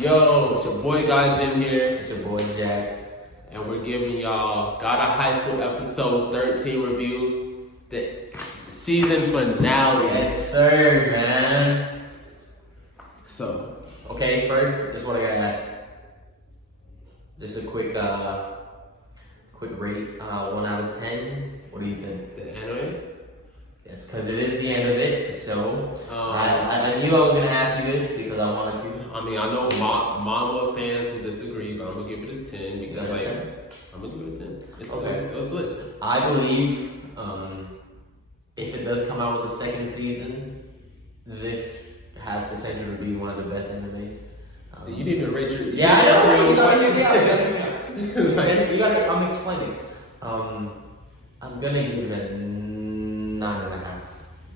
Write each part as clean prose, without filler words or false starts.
Yo, it's your boy God Jim here. It's your boy Jack. And we're giving y'all God of High School episode 13 review. The season finale. Yes, sir, man. So, okay, first, just what I gotta ask. Just a quick rate. 1 out of 10. What do you think? the anime? Yes, because it is the end of it. So I knew I was gonna ask you this because I wanted to. I mean, I know manga fans will disagree, but I'm gonna give it a 10 because Like 10? I'm gonna give it a 10. Okay. It was lit. I believe if it does come out with the second season, this has potential to be one of the best animes. You didn't even rate your. Yeah, I know. You gotta. I'm explaining. I'm gonna give it a 9.5.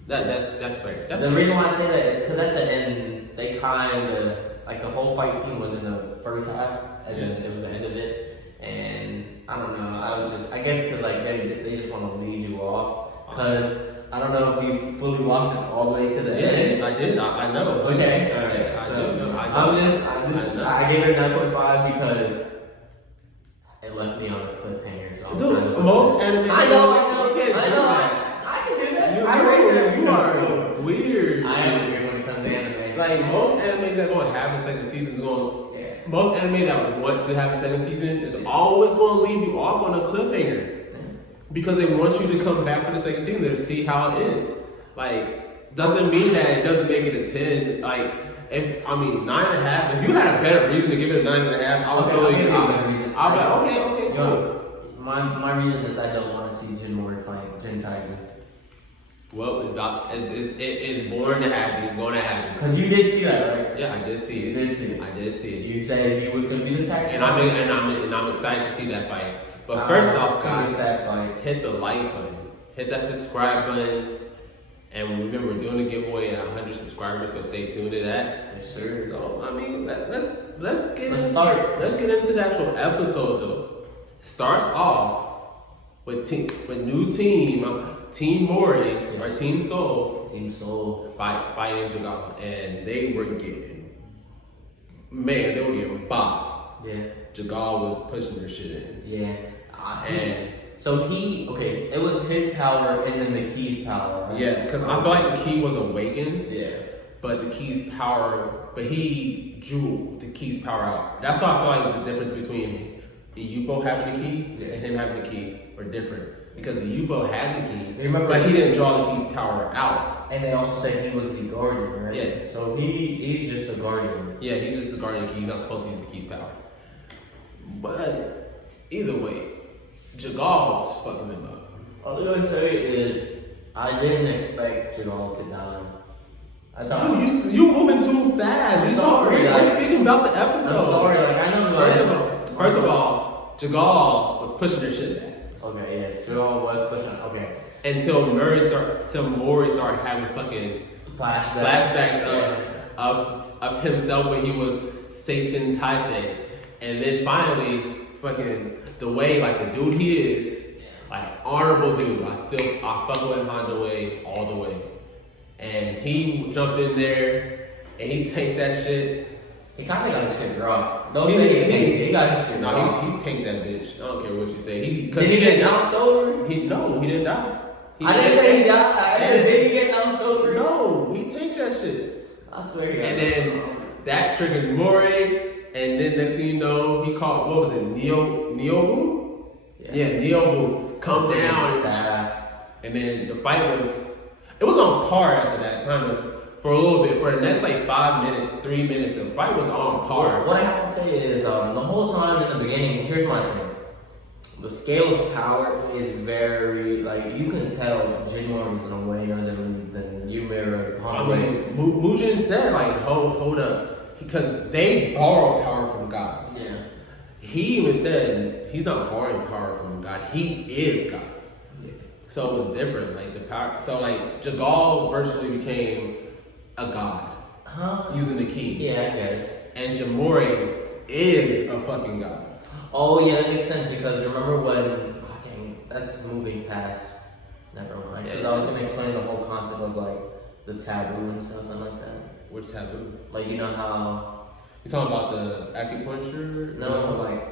That's fair. The reason why I say that is because at the end they kind of like the whole fight scene was in the first half, and then it was the end of it. And I don't know. I guess because like they just want to lead you off. Because I don't know if you fully watched it all the way to the end. Yeah, I did. I know. Okay. Alright. I gave it a 9.5 because it left me on a cliffhanger. So Dude, most anime. I know. I can do that. I rate that. You are weird. I am weird when it comes to anime. Like most animes that gonna have a second season most anime that want to have a second season is always gonna leave you off on a cliffhanger. Because they want you to come back for the second season to see how it ends. Like, doesn't mean that it doesn't make it a 10. Like, 9.5. If you had a better reason to give it a 9.5, I would totally give it a better reason. I'll be like, okay, cool. My reason is I don't want to see Mori fight Sieten Teisei. Well, it is born to happen. It's going to happen. Because you did see that, right? Yeah, I did see it. You did see it. I did see it. You said he was going to be the second. And I'm excited to see that fight. But first off, guys, hit the like button, hit that subscribe button, and remember we're doing a giveaway at 100 subscribers, so stay tuned to that. Yes, sir. So let's get into the actual episode though. Starts off with new Team Mori or Team Soul fighting Jegal, and they were getting boxed. Yeah. Jegal was pushing their shit in. Yeah. And so it was his power and then the key's power. Right? Yeah, because I feel like the key was awakened. Yeah. But he drew the key's power out. That's why I feel like the difference between Yupo having the key and him having the key are different. Because Yupo had the key, but he didn't draw the key's power out. And they also said he was the guardian, right? Yeah. So he's just the guardian. Yeah, he's just the guardian key. He's not supposed to use the key's power. But either way, Jegal was fucking him up. All I'm gonna say is, I didn't expect Jegal to die. I thought you moving too fast. I'm sorry. We're speaking about the episode. I'm sorry. I know. First of all, Jegal was pushing their shit back. Okay. Yes, Jegal was pushing. Okay. Until Mori started having fucking flashbacks of himself when he was Sieten Teisei. And then finally, fucking the way like the dude he is, like honorable dude. I fuck with Honda way all the way. And he jumped in there and he tanked that shit. He kind of got his shit dropped. Don't say he got his shit dropped. No, he tanked that bitch. I don't care what you say. Did he get knocked over? He didn't die. I didn't say he died. I said, did he get knocked over? No, he tanked that shit. I swear he got And then that triggered Mori. And then next thing you know, he called, what was it, Neobu? Yeah, Neobu come down. And then the fight was on par after that, kind of, for a little bit. For the next like 3 minutes, the fight was on par. What I have to say is, the whole time in the beginning, here's my thing. The scale of power is very, like, you can tell Jinmori's in a way other than Yumira. I mean, Mujin said, like, hold up. Because they borrow power from gods. Yeah. He even said he's not borrowing power from God. He is God. Yeah. So it was different. Like the power. So like Jegal virtually became a god using the key. Yeah, I guess. And Mori is a fucking god. Oh yeah, that makes sense because remember when? That's moving past. Never mind. Because I was gonna explain the whole concept of like the taboo and stuff and like that. Which taboo? Like you know how You talking about the acupuncture? No, like,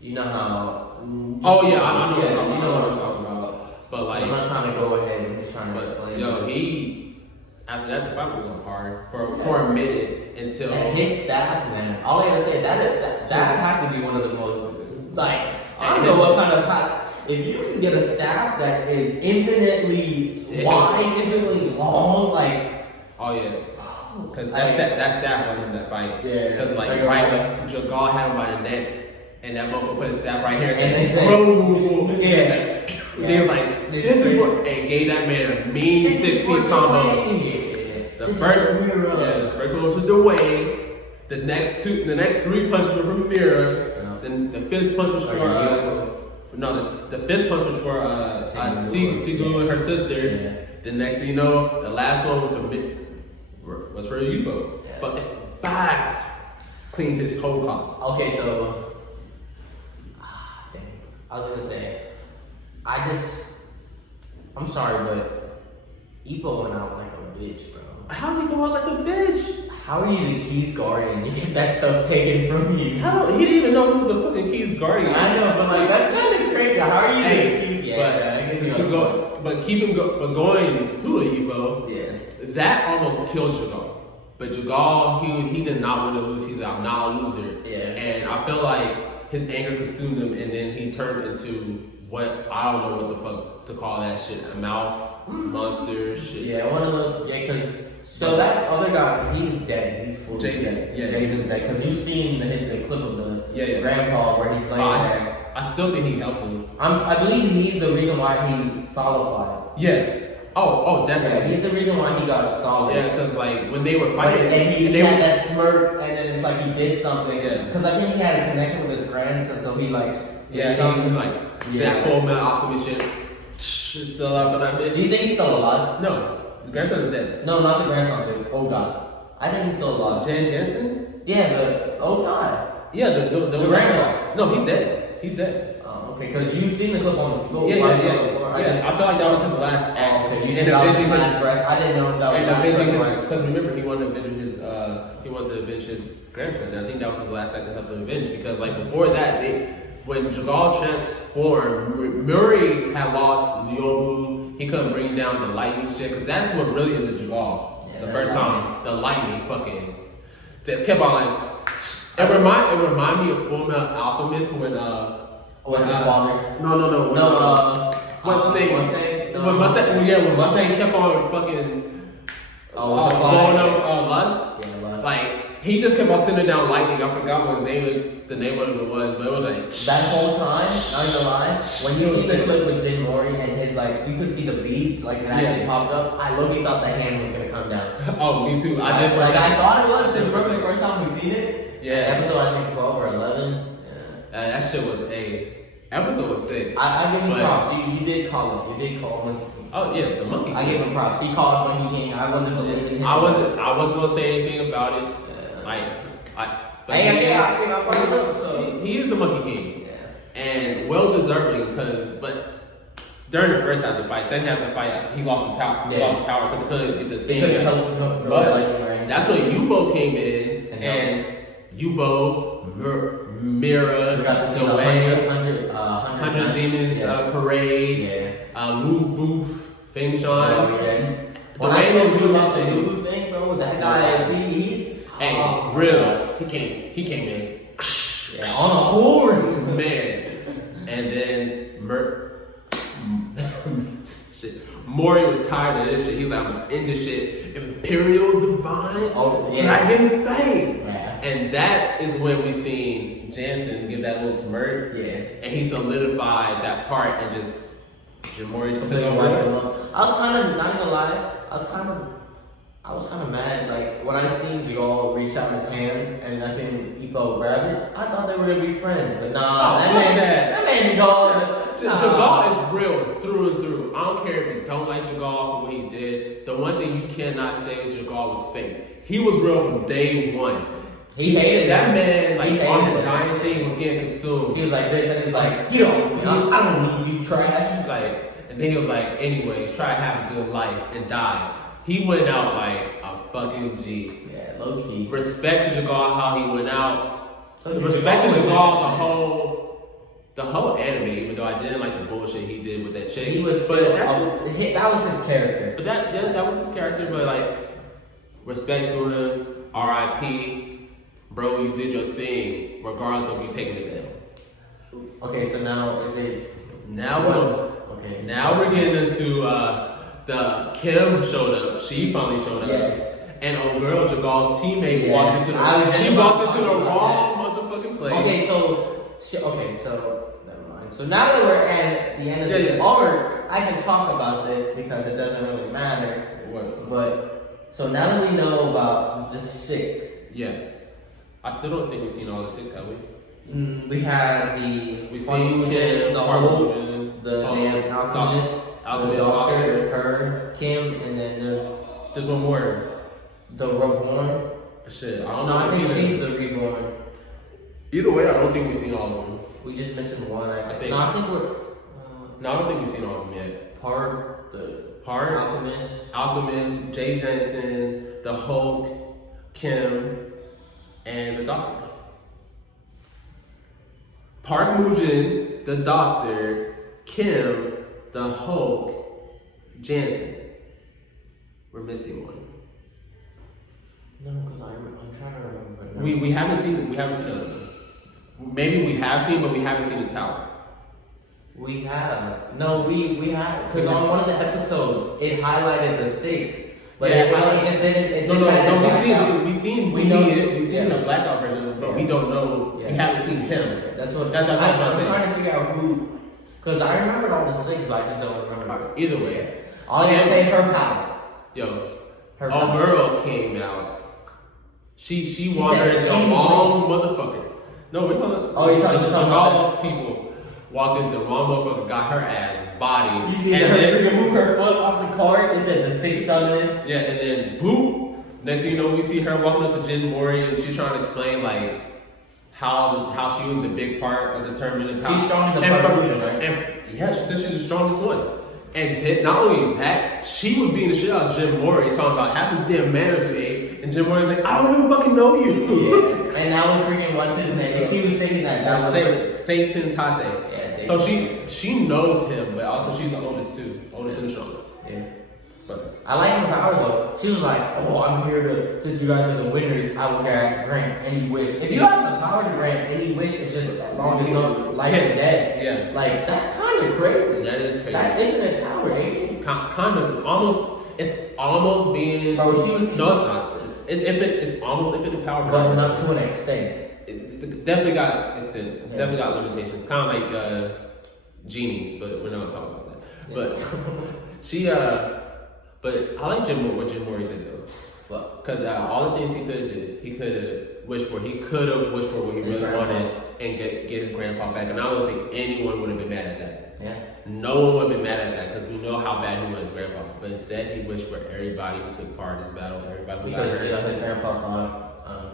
you know how. Oh yeah, I know what you're talking you about. know what I'm talking about. But like, I'm not trying to go ahead. I'm just trying to but explain. yo, he after that the fight was on par for a minute until And his staff, man. All I gotta say that has to be one of the most like I don't know what kind of if you can get a staff that is infinitely wide, infinitely long, like oh yeah. Because that staff won him that fight. Yeah. Because like Jegal had him by the neck, and that motherfucker put his staff right here and they said, said, yeah. He was like, this is what, and gave that man a mean 6-piece combo. The first one was with the way. The next 3 punches were from Mira. Then the 5th punch was the 5th punch was for Siegu and her sister. Yeah. The next thing you know, the last one was for Yubo. Yeah. Fucking back. Cleaned his whole cock. Okay, so dang. I was gonna say, I'm sorry, but Ippo went out like a bitch, bro. How did he go out like a bitch? How are you the Keys guardian? You get that stuff taken from you. He didn't even know he was a fucking Keys guardian. I know, but like that's kind of crazy. How are you the Keys? Yeah, but going to a Ippo, yeah, that almost killed Jegal. But Jegal, he did not want to lose. He's a not a loser. Yeah. And I feel like his anger consumed him, and then he turned into what I don't know what the fuck to call that shit. A mouth monster shit. Yeah, one of the because so that other guy, he's dead. He's fully dead. Yeah, Jason's dead because you've seen the clip of the grandpa where he's laying there. I still think he helped him. I believe he's the reason why he solidified. Yeah. Oh, definitely. Yeah, he's the reason why he got solid. Yeah, because like when they were fighting, and he had that smirk, and then it's like he did something. Yeah. Because I think he had a connection with his grandson, so he like he's like that Full Metal Alchemist shit. Is still up for that bitch. Do you think he's still alive? No, the grandson is dead. No, not the grandson. Dude. Oh god, I think he's still alive. Jan Jensen? Yeah, oh god. Yeah, the grandpa. No, he's dead. He's dead. Okay, because you've seen the clip on the floor. Yeah. I feel like that was his last act. Okay, you think that was his last breath? I didn't know if that was his last breath. Because remember, he wanted to avenge his grandson. And I think that was his last act to help him avenge. Because like before that, when Jegal transformed, Mori had lost Yobu. He couldn't bring down the lightning shit. Because that's what really ended Jegal. Yeah, the first time, the lightning fucking just kept on like. It remind me of Full Metal Alchemist when What's his father? No. What's his name? Mustang? When Mustang kept on fucking blowing up Lust. Yeah, Lust. Like he just kept on sending down lightning. I forgot what the name of it was, but it was like that whole time. Not gonna lie, when you see the clip with Jin Mori and his like, you could see the beads like it actually popped up. I literally thought the hand was gonna come down. Oh, me too. I did. Like I thought it was. This was the first time we seen it. Yeah, episode I think 12 or 11. That shit was episode was sick. I give him props. You did call him. You did call Monkey King. Oh yeah, the Monkey King. I give him props. He called Monkey King. I wasn't believing him. I wasn't gonna say anything about it. He is the Monkey King. Yeah. And well deserving but during the first half of the fight, second half of the fight, he lost his power. He lost his power because he couldn't get the thing. But that's when Yubo came in and Yubo, Mira, we got the 100 Demons Parade, Move Booth, Feng Shan. When I told you about the Yubu thing, bro, that guy, he's real. He came in on a horse, man, and then Mori was tired of this shit. He's like, I'm gonna end this shit. Imperial Divine, Dragon Fang. And that is when we seen Jansen give that little smirk. Yeah. And he solidified that part and just Mori just took over. I was kind of, not gonna lie, I was kind of mad. Like when I seen Jegal reach out his hand and I seen Ippo grab it, I thought they were gonna be friends. But nah, that man Jegal. Jegal is real through and through. I don't care if you don't like Jegal for what he did. The one thing you cannot say is Jegal was fake. He was real from day one. He hated that man. Like on the dying thing was getting consumed. He was like this, and he's like, "Get off me! I don't need you, trash." Like, and then he was like, "Anyways, try to have a good life and die." He went out like a fucking G. Yeah, low key. Respect to Jegal how he went out. So Respect to Jegal Jegal the whole anime, even though I didn't like the bullshit he did with that chick. He was but still, that's that was his character. But that was his character. But like, respect to him. R.I.P. Bro, you did your thing, regardless of you taking this L. Okay, so now is it? Now Okay. Now we're getting into the Kim showed up. She finally showed up. Yes. And old girl Jagal's teammate Yes. walked into the wrong motherfucking place. Okay, so never mind. So now that we're at the end of the arc, I can talk about this because it doesn't really matter. What? But so now that we know about the 6, yeah, I still don't think we've seen all the 6, have we? We had we seen Kim, the damn alchemist, the doctor, her, Kim, and then there's one more. The reborn. Shit, I don't No, know. I think she's the reborn. Either way, I don't think we've seen all of them. We just missing one. I think. No, I think we're. No, I don't think we've seen all of them yet. Part Alchemist, Jay Jensen, the Hulk, Kim, and the Doctor. Park Moojin, the Doctor, Kim, the Hulk, Jansen. We're missing one. No, because I'm trying to remember. We haven't seen other one. Maybe we have seen, but we haven't seen his power. We have. No, we have. Because on one of the episodes, it highlighted the 6. But yeah, it just didn't. It just we seen the blackout version, but we don't know. Yeah. We haven't seen him. That's what I'm trying to figure out who. Because I remembered all the 6, but I just don't remember. Either way, I'll just say her power. Her girl came out. She wandered into the wrong motherfucker. No, we're gonna. Oh, you're talking about those people walked into the wrong motherfucker, got her ass body. You see her freaking move her foot off the cart. It said the 6 summoning. Yeah, and then boop. Next thing you know, we see her walking up to Jin Mori, and she's trying to explain like how she was the big part of determining power. She's strong in the revolution, right? Yeah, she said she's the strongest one. And then, not only that, she was beating the shit out of Jim Mori, talking about have some damn manners, you ate. And Jim Mori's like, I don't even fucking know you. Yeah. And that was freaking what's his name? She was thinking that was Sieten Teisei. Yeah, so she knows him, but also she's the oldest too, oldest and the strongest. Yeah. But I like her power though. She was like, "Oh, I'm here to. Since you guys are the winners, I will grant any wish. If you have the power to grant any wish, it's just as long as you know life and death. Yeah, like that's kind of crazy. That is crazy. That's infinite power, ain't it? Kind of. It's almost being. Bro, she was. No, it's not. It's almost infinite power, but not to an extent. It definitely got extents. Yeah. Definitely got limitations. Kind of like genies, but we're not gonna talk about that. Yeah. But But I like what Jim Mori did though. Well, because all the things he could have did, he could have wished for. He could have wished for what he really wanted and get his grandpa back. And I don't think anyone would have been mad at that. Yeah. No one would have been mad at that because we know how bad he wanted his grandpa. But instead, he wished for everybody who took part in this battle, everybody who got hurt. His grandpa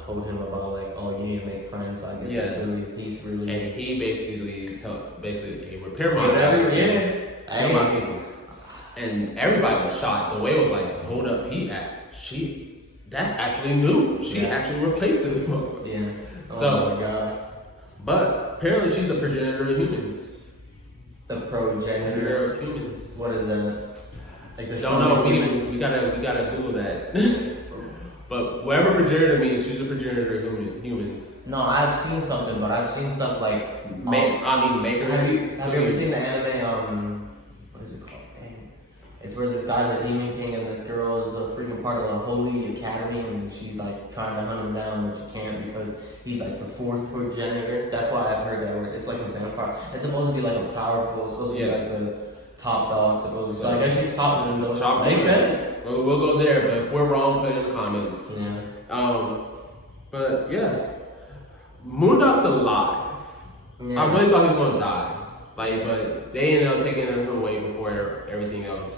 told him about like, oh, you need to make friends. So I guess he's really. And he basically repair my people. And everybody was shocked. The way was like, hold up, that's actually new. She actually replaced him. Yeah. So, oh my god. But apparently she's the progenitor of humans. The progenitor of humans. What is that? Like the don't know. We gotta Google that. But whatever progenitor means, she's the progenitor of humans. No, I've seen something, but I've seen stuff like maker. Have you ever seen the anime? What is it called? Dang. It's where this guy's a demon king and this girl is a freaking part of the holy academy and she's like trying to hunt him down, but she can't because he's like the fourth progenitor. That's why I've heard that word. It's like a vampire. It's supposed to be like a powerful. It's supposed to be like the top dog. Supposed to. So I guess she's top in those. Makes sense. We'll go there, but if we're wrong, put it in the comments. Yeah. But yeah, Moondog's alive. Yeah. I really thought he was gonna die. But they ended up taking him away before everything else.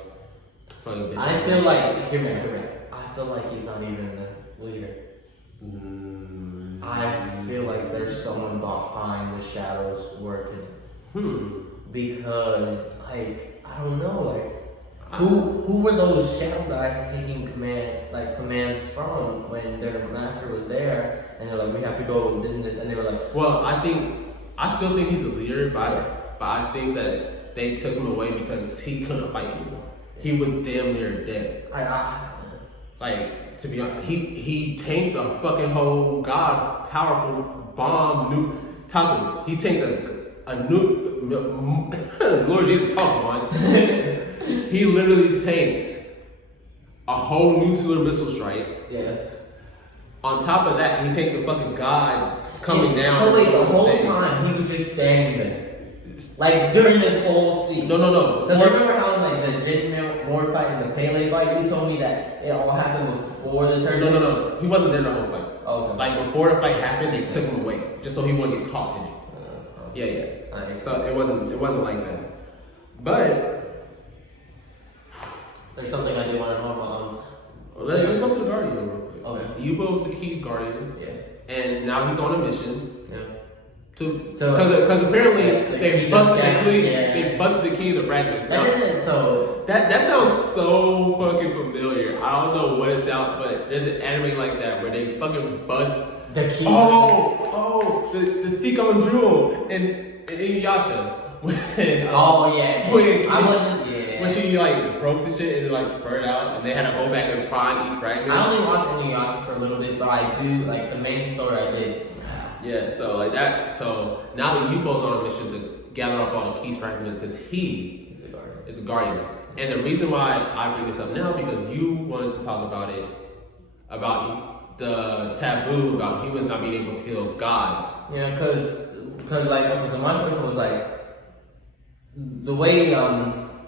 I feel like, hear me out. I feel like he's not even the leader. I feel like there's someone behind the shadows working. Because, I don't know, Who were those shadow guys taking commands from when their master was there, and they're like, we have to go this and this, and they were like, well, I still think he's a leader, but I think that they took him away because he couldn't fight anymore. He was damn near dead. Like, to be honest, he tanked a fucking whole powerful bomb nuke. He tanked a nuke. Lord Jesus, talk on. He literally tanked a whole nuclear missile strike. yeah. On top of that, he tanked a fucking god coming down. So wait, the whole time he was just standing there. Like during this whole scene. No. Because remember how in like the Jin Mori fight and the Pele fight, you told me that it all happened before the tournament? No. He wasn't there the whole fight. Okay. Like before the fight happened, they took him away just so he wouldn't get caught in it. Yeah. So it wasn't like that. But there's something I do want to know about. let's go to the Guardian real quick. Okay. Yubo's the Key's Guardian. Yeah. And now he's on a mission. Yeah. Because apparently they busted the key in the fragments. Now, So that sounds so fucking familiar. I don't know what it sounds, but there's an anime like that where they fucking bust the key. The Seiko Jewel and Inuyasha. When she like broke the shit and it like spurred out and they had to go back and find each fragment. I only watched Inuyasha for a little bit, but I do like the main story I did. Yeah, so like that. So now Yubo's on a mission to gather up all the keys fragments because he's a guardian. And the reason why I bring this up now because you wanted to talk about it, about the taboo about humans not being able to kill gods. Yeah, because like okay, so my question was like the way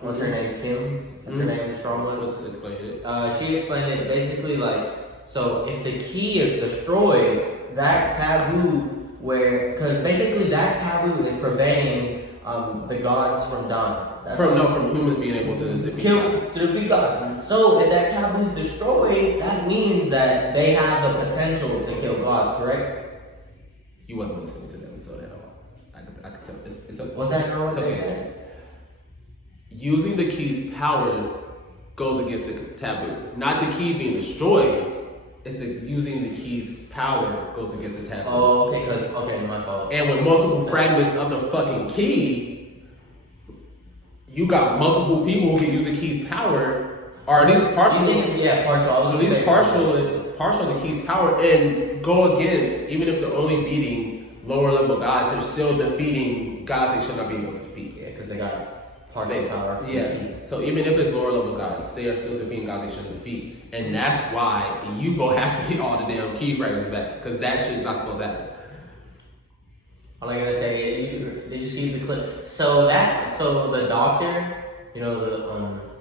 what's her name, Kim? What's her name? The strong one. Let's explain it. She explained it basically like so if the key is destroyed. That taboo because basically that taboo is preventing the gods from dying. From humans being able to defeat gods. So if that taboo is destroyed, that means that they have the potential to kill gods, correct? He wasn't listening to them, so I could tell. It's okay. Was that girl? It's okay. Using the key's power goes against the taboo. Not the key being destroyed. It's using the key's power goes against the taboo. Oh, okay, my fault. And with multiple fragments of the fucking key, you got multiple people who can use the key's power, or at least partial. Partial. At least partial the key's power, and go against, even if they're only beating lower level guys, they're still defeating guys they should not be able to defeat. Yeah, because they got partial power. Yeah. So even if it's lower level guys, they are still defeating guys they shouldn't defeat. And that's why Yubo has to get all the damn key fragments back. Because that shit's not supposed to happen. All I gotta say, did you see the clip? So the doctor, you know the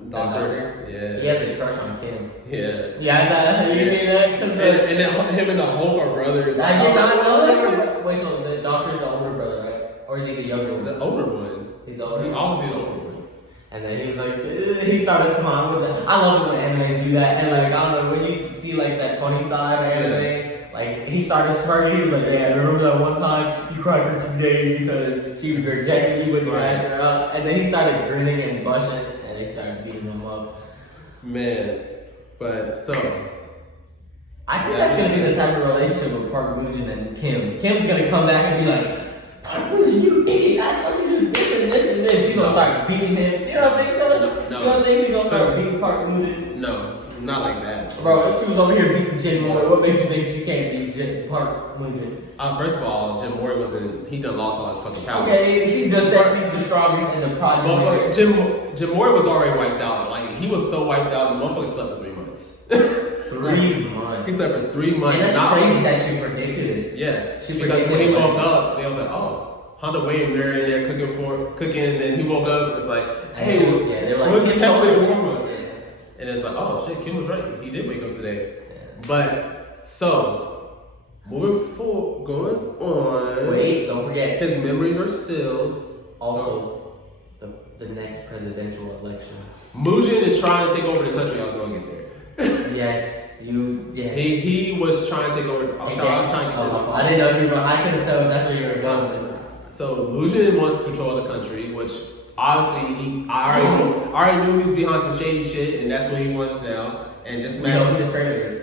doctor? Yeah. He has a crush on Kim. Yeah. Yeah, you see that? And then him and the Hulk are brothers. I did not know that. Wait, so the doctor's the older brother, right? Or is he the younger one? The older one. He's the older one? Obviously the older one. And then he was like, he started smiling with it. I love it when animes do that. And like, I don't know, when you see like that funny side of anime, like he started smirking. He was like, yeah, remember that one time you cried for 2 days because she was rejecting you when you asked her out? And then he started grinning and blushing and they started beating him up. Man, but so. I think that's going to be the type of relationship with Park Boojin and Kim. Kim's going to come back and be like, Park Boojin, you idiot, I told you to do this and this and this. She's going to start beating him. You don't think so? No. You don't think she's going to start beating Park Boojin? No, not like that. Bro, if she was over here beating Jin Mori, what makes you think she can't beat Park Boojin? First of all, Jin Mori he done lost all his fucking power. Okay, she just said she's the strongest in the project. But Jin Mori was already wiped out. Like, he was so wiped out, the motherfucker slept for 3 months. 3 months. He slept for 3 months. And that's crazy that she predicted it. Yeah, because when he woke up, they was like, oh, Honda Wade and Mary in there cooking, and then he woke up, it's like, hey, they're like, what's this happening? And it's like, oh shit, Kim was right. He did wake up today. Yeah. But, so, going on. Wait, don't forget. His memories are sealed. Also, the next presidential election. Mugen is trying to take over the country. I was going to get there. Yes. He was trying to take over. I didn't know if you were. I couldn't tell if that's where you were going. So Mugen wants to control the country, which obviously, I already knew he was behind some shady shit, and that's what he wants now. And just We know who the traitor is.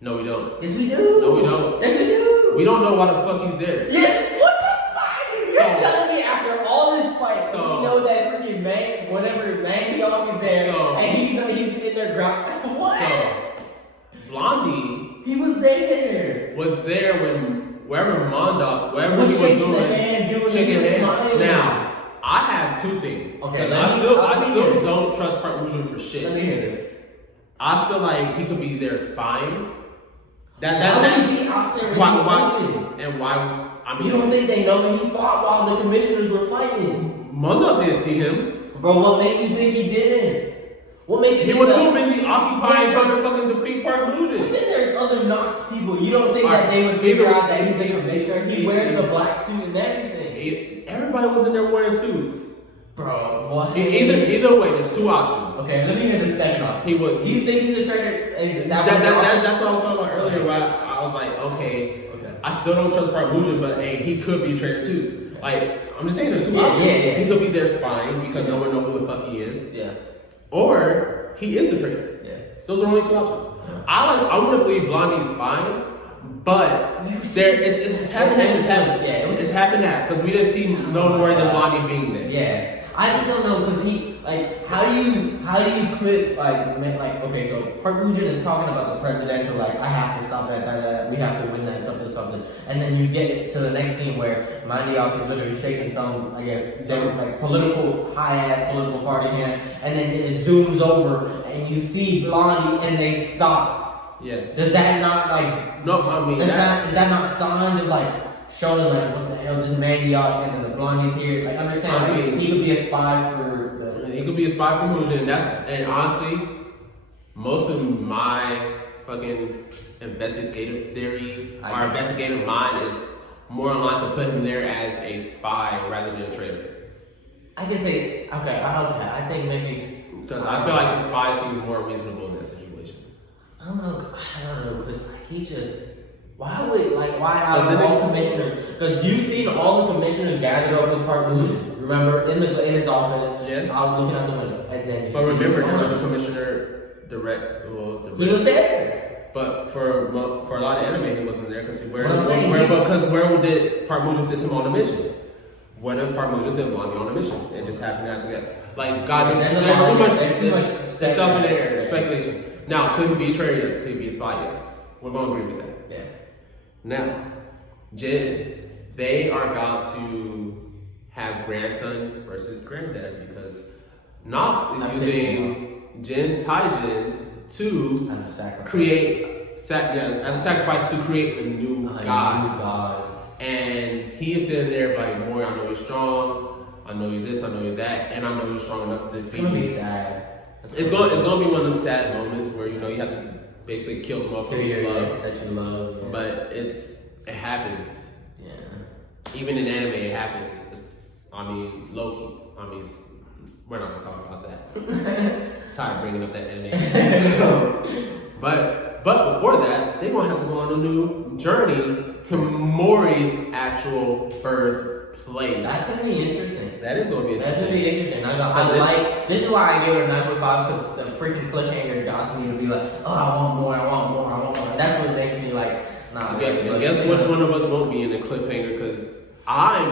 No, we don't. Yes, we do. No, we don't. Yes, we do. We don't know why the fuck he's there. Yes, what the fuck? You're telling me after all this fight, we know that freaking Mandiok is there, and he's in their ground. What? So, Blondie, he was there. Was there when wherever Mondok, wherever was he was doing, shaking his hand. Now, I have two things. Okay, I still don't trust Park Woo-jin for shit. Let me hear this. I feel like he could be there spying. How would he be out there? Why? I mean, you don't think they know that he fought while the commissioners were fighting? Mondok didn't see him. Bro, what makes you think he didn't? What makes you He was too busy occupying trying to fucking defeat Park Woo-jin. But then there's other Knox people. You don't think that they would figure out that he's a commissioner? He wears the black suit and everything. Everybody was in there wearing suits. Bro, what? Either way, there's two options. Okay, let me hear the second option. Do you think he's a traitor? That's what I was talking about earlier. Where I was like, okay, I still don't trust Park Woo-jin, but hey, he could be a traitor too. Like, I'm just saying there's two options. He could be there spying because no one knows who the fuck he is. Yeah. Or he is the traitor. Yeah. Those are only two options. I want to believe Blondie is spying, but it's half and half. It's half and half because we didn't see no more than Blondie being there. Yeah. I just don't know because how do you quit okay, so Park Woo-jin is talking about the presidential, I have to stop that, we have to win that, something, and then you get to the next scene where Mandiok is literally shaking some, I guess, high-ass political party hand, and then it zooms over and you see Blondie and they stop. Yeah. Does that not No, I mean is that not signs of showing what the hell, this Mandiok and then the Blondie's here? Understand? He could be a spy for the. He could be a spy for Woo-jin. And honestly, most of my fucking investigative theory or investigative mind is more in line to put him there as a spy rather than a traitor. I can say okay. I think maybe because I feel like the spy seems more reasonable in that situation. I don't know, because he's just. Why out of all commissioners? Because you've seen all the commissioners gathered up in Park Woo-jin. Remember, in his office. Yeah. I was looking out the window, and then. But remember, there was a commissioner direct. He was there. But for a lot of anime, he wasn't there because where did Park Woo-jin send him on a mission? What if Park Woo-jin sent Blondie on a mission and just happened to have to get guys? There's too much stuff in there. Speculation. Now, could he be a traitor? Yes. Could he be a spy? Yes. We're gonna agree with that. Yeah. Now, Jin, they are about to have grandson versus granddad because Nox is using Jin Taijin to as a sacrifice to create a new god. And he is sitting there like, Mori, I know you're strong, I know you're this, I know you're that, and I know you're strong enough to defeat me. It's gonna be sad. It's gonna be one of those sad moments where you have to basically kill the motherfucker that you love. Yeah. But it happens. Yeah. Even in anime, it happens. I mean, low-key. We're not gonna talk about that. Tired of bringing up that anime. But before that, they're gonna have to go on a new journey to Mori's actual birthplace. That's gonna be interesting. That is gonna be interesting. That's gonna be interesting. This is why I give it a 9.5 because the freaking cliffhanger got to me to be like, oh, I want more. That's what makes me nah. Guess which one of us won't be in the cliffhanger because I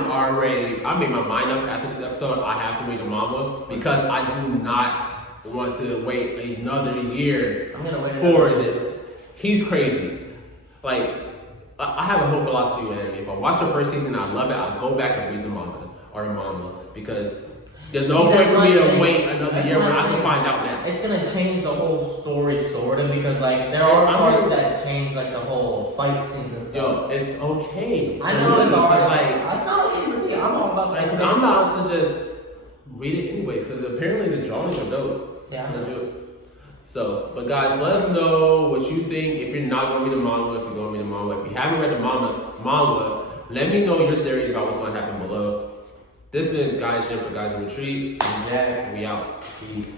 made my mind up after this episode. I have to read the manga because I do not want to wait another year for this. He's crazy. I have a whole philosophy with anime. If I watch the first season and I love it, I'll go back and read the manga or the manga because there's no point for me to wait another year when I can find out now. It's gonna change the whole story sort of because there are parts that change the whole fight scenes and stuff. Yo, it's okay. I know it's alright. It's not okay for me. I'm all about that. Because I'm about to just read it anyways because apparently the drawings are dope. Yeah. So, but guys, let us know what you think. If you're not going to read the manga, if you're going to read the manga, if you haven't read the manga, let me know your theories about what's going to happen below. This has been Guys Gym for Guys in Retreat. I'm Jack. We out. Peace.